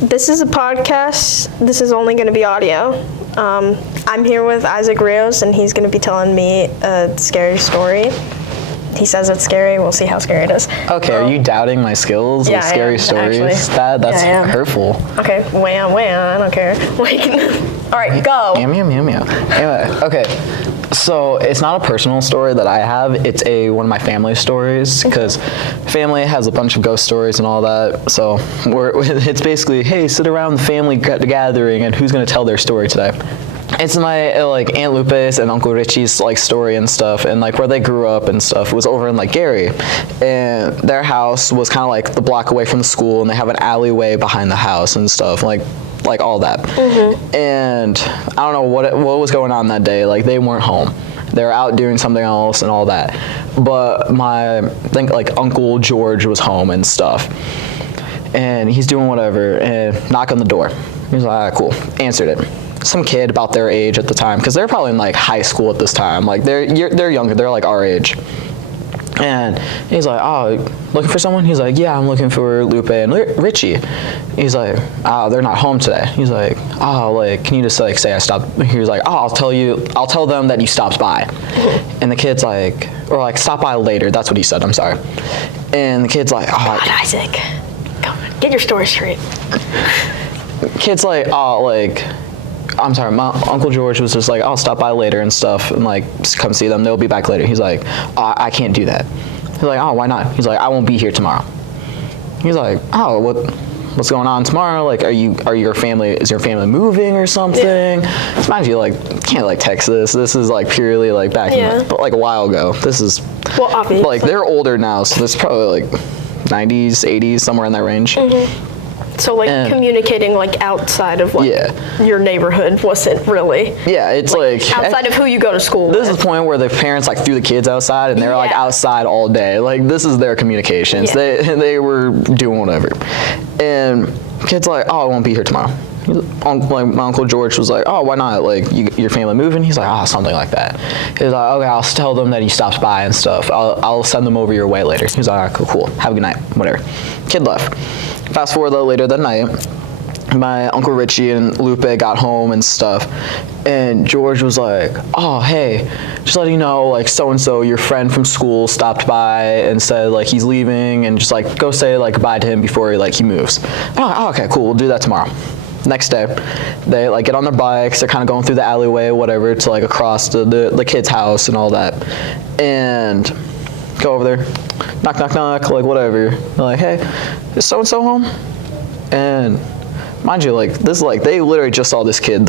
this is a podcast. This is only going to be audio. I'm here with Isaac Rios, and he's going to be telling me a scary story. He says it's scary. We'll see how scary it is. Okay, are you doubting my skills with scary stories? Actually. That's hurtful. Okay, wham, I don't care. Like, all right, go. Meow. Anyway, okay. So it's not a personal story that I have. It's one of my family stories, because family has a bunch of ghost stories and all that. So it's basically, hey, sit around the family gathering, and who's gonna tell their story today? It's my Aunt Lupe's and Uncle Richie's story and stuff, and where they grew up and stuff was over in Gary, and their house was kind of the block away from the school, and they have an alleyway behind the house and stuff, like all that. And I don't know what was going on that day. They weren't home. They were out doing something else and all that. But I think Uncle George was home and stuff, and he's doing whatever, and knock on the door. He's like, all right, cool. Answered it. Some kid about their age at the time, because they're probably in high school at this time. They're younger. They're our age. And he's like, oh, looking for someone? He's like, yeah, I'm looking for Lupe and Richie. He's like, oh, they're not home today. He's like, oh, can you just say I stopped? He was like, oh, I'll tell them that you stopped by. And the kid's stop by later. That's what he said. I'm sorry. And the kid's like, oh, God, Isaac, come on, get your story straight. Kid's like, oh, I'm sorry, my Uncle George was just I'll stop by later and stuff, and come see them. They'll be back later. He's like, oh, I can't do that. He's like, oh, why not? He's like, I won't be here tomorrow. He's like, oh, what's going on tomorrow? Is your family moving or something? Yeah. Mind you, can't text this. This is purely back in a while ago. This is obviously they're older now, so this is probably 90s, 80s, somewhere in that range. So communicating outside of your neighborhood wasn't really. Yeah, it's outside of who you go to school This with. is the point where the parents threw the kids outside, and they're outside all day. This is their communications. Yeah. They were doing whatever. And kid's like, oh, I won't be here tomorrow. My Uncle George was like, oh, why not? Your family moving? He's like, oh, something like that. He's like, okay, I'll tell them that he stops by and stuff. I'll send them over your way later. He's like, all right, cool. Have a good night. Whatever. Kid left. Fast forward though, later that night, my Uncle Richie and Lupe got home and stuff, and George was like, oh, hey, just letting you know, so-and-so, your friend from school stopped by and said, he's leaving, and just, go say, goodbye to him before, he moves. Oh, okay, cool, we'll do that tomorrow. Next day, they, get on their bikes, they're kind of going through the alleyway, whatever, to, across the kid's house and all that, and go over there, knock, whatever. They're like, hey, is so-and-so home? And mind you, this, they literally just saw this kid,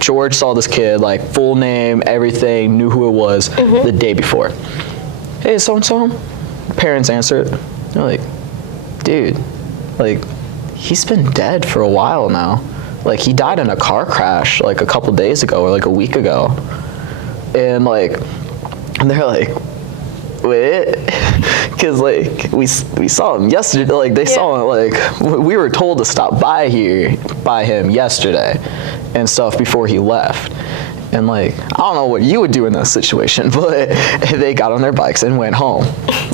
George saw this kid, full name, everything, knew who it was the day before. Hey, is so-and-so home? Parents answer it. They're like, dude, he's been dead for a while now. He died in a car crash, a couple days ago, or a week ago. And, they're like, wait, because we saw him yesterday. They saw him. We were told to stop by him yesterday, and stuff before he left. And I don't know what you would do in that situation, but they got on their bikes and went home,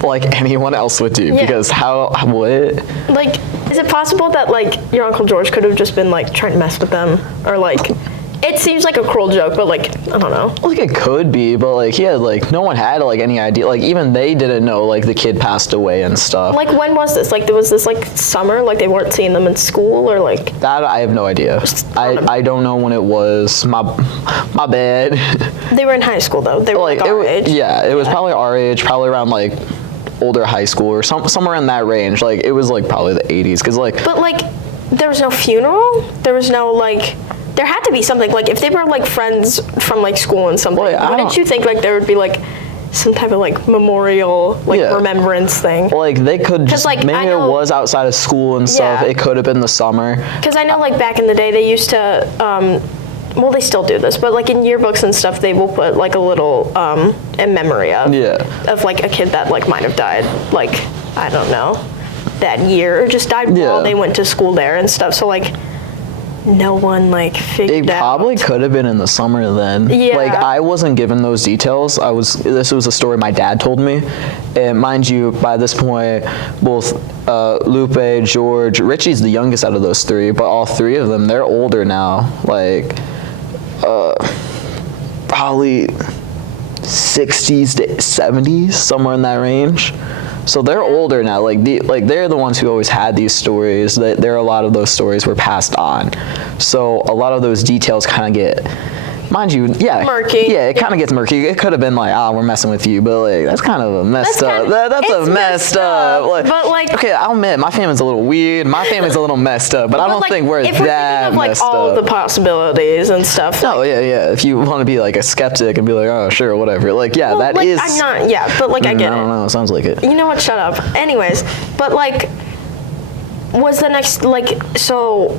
like anyone else would do. Because what? Is it possible that your Uncle George could have just been trying to mess with them, or It seems like a cruel joke, but I don't know. It could be, but he had no one had any idea. Even they didn't know the kid passed away and stuff. When was this? Was this summer? They weren't seeing them in school, or That I have no idea. I don't know when it was. My bad. They were in high school though. They were our age. Yeah, it was probably our age, probably around older high school or somewhere in that range. It was probably the 80s, because But there was no funeral. There was no There had to be something, if they were, friends from, school and something. Wouldn't you think, there would be, some type of, memorial, remembrance thing? They could just, maybe it was outside of school and stuff. Yeah. It could have been the summer. Because I know, back in the day, they used to, well, they still do this, but, in yearbooks and stuff, they will put, a little, in memory of. Yeah. Of, a kid that, might have died, I don't know, that year, or just died while they went to school there and stuff. So, no one like figured It out. probably could have been in the summer then. Yeah. Like I wasn't given those details. This was a story my dad told me. And mind you, by this point, both Lupe, George, Richie's the youngest out of those three, but all three of them, they're older now. Like probably 60s to 70s, somewhere in that range. So they're older now. Like they're the ones who always had these stories. A lot of those stories were passed on. So a lot of those details kind of get, mind you, murky. Yeah, it kind of gets murky. It could have been like, we're messing with you, but like that's kind of a messed up. That's a messed up. Like, but like, okay, I'll admit my family's a little weird. My family's a little messed up, but I don't think we're if that we're messed of, like, all up. the possibilities and stuff. No, yeah. If you want to be like a skeptic and be like, oh, sure, whatever. Like, yeah, that like, is. I'm not. Yeah, but like I get it. I don't know. It sounds like it. You know what? Shut up. Anyways, but like, was the next so?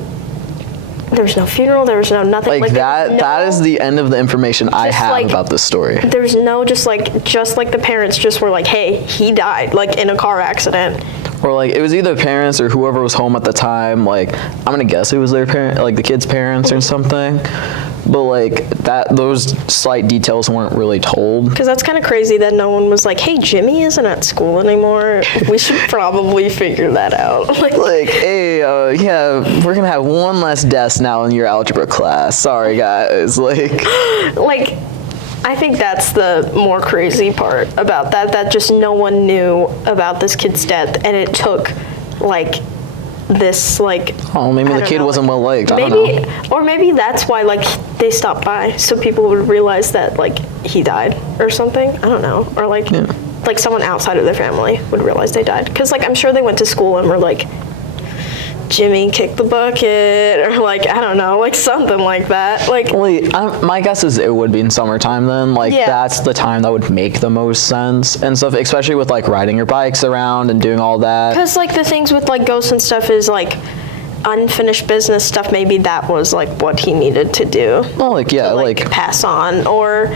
There was no funeral. There was no nothing. Like that. That is the end of the information I have about this story. There's no just like the parents just were like, hey, he died like in a car accident. Or like it was either parents or whoever was home at the time. Like I'm gonna guess it was their parent, like the kid's parents or something. But like those slight details weren't really told. Because that's kind of crazy that no one was like, hey, Jimmy isn't at school anymore. We should probably figure that out. Like, hey, yeah, we're gonna have one less desk now in your algebra class. Sorry, guys. Like, I think that's the more crazy part about that just no one knew about this kid's death, and it took like this like. Oh, maybe the kid wasn't well liked. I don't know. Or maybe that's why like they stopped by so people would realize that like he died or something. I don't know. Or like like someone outside of their family would realize they died, because like I'm sure they went to school and were like, Jimmy kicked the bucket, or like I don't know, like something like that. Like, my guess is it would be in summertime then. Like that's the time that would make the most sense and stuff, especially with like riding your bikes around and doing all that. Because like the things with like ghosts and stuff is like unfinished business stuff. Maybe that was like what he needed to do. Well, like yeah, to, like pass on, or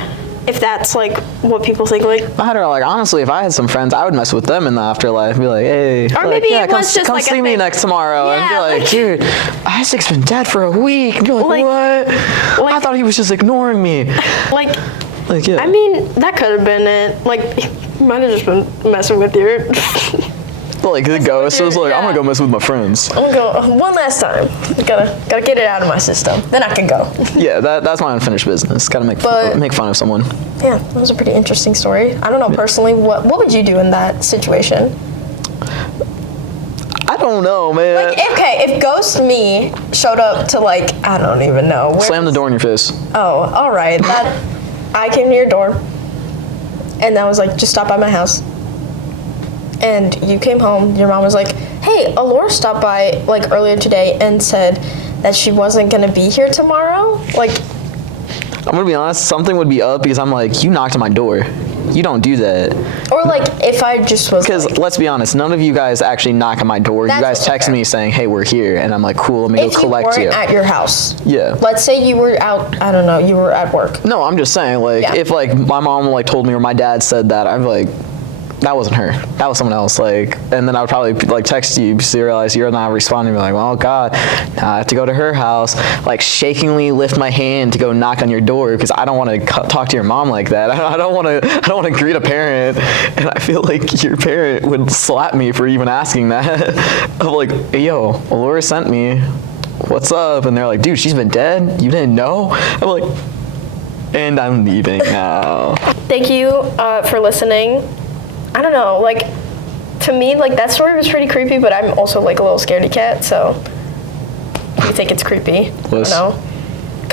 if that's like what people think, like I don't know, like honestly, if I had some friends, I would mess with them in the afterlife, be like, hey, or like, maybe it was just come like see me next tomorrow, and be like, dude, Isaac's been dead for a week, and you're like, what? I thought he was just ignoring me. Like yeah. I mean, that could have been it. Like, he might have just been messing with you. But like the ghost was like, I'm gonna go mess with my friends. I'm gonna go one last time. Gotta get it out of my system. Then I can go. Yeah, that's my unfinished business. Gotta make fun of someone. Yeah, that was a pretty interesting story. I don't know personally, what would you do in that situation? I don't know, man. Like, if Ghost Me showed up to like, I don't even know. Slam the door in your face. Oh, all right. I came to your door, and I was like, just stop by my house. And you came home, your mom was like, hey, Allure stopped by like earlier today and said that she wasn't gonna be here tomorrow. Like, I'm gonna be honest, something would be up because I'm like, you knocked on my door. You don't do that. Or like if I just was because let's be honest, none of you guys actually knock on my door. You guys text me saying, hey, we're here, and I'm like, cool, let me go collect you. If you weren't at your house. Yeah. Let's say you were out, I don't know, you were at work. No, I'm just saying, like, if like my mom like told me or my dad said that, I'm like, that wasn't her. That was someone else. Like, and then I would probably like text you because you realize you're not responding. You're like, well, God, now I have to go to her house. Like, shakingly lift my hand to go knock on your door because I don't want to talk to your mom like that. I don't want to greet a parent, and I feel like your parent would slap me for even asking that. I'm like, hey, yo, Laura sent me. What's up? And they're like, dude, she's been dead. You didn't know? I'm like, and I'm leaving now. Thank you for listening. I don't know, like, to me, like, that story was pretty creepy, but I'm also, like, a little scaredy cat, so you think it's creepy. I don't know.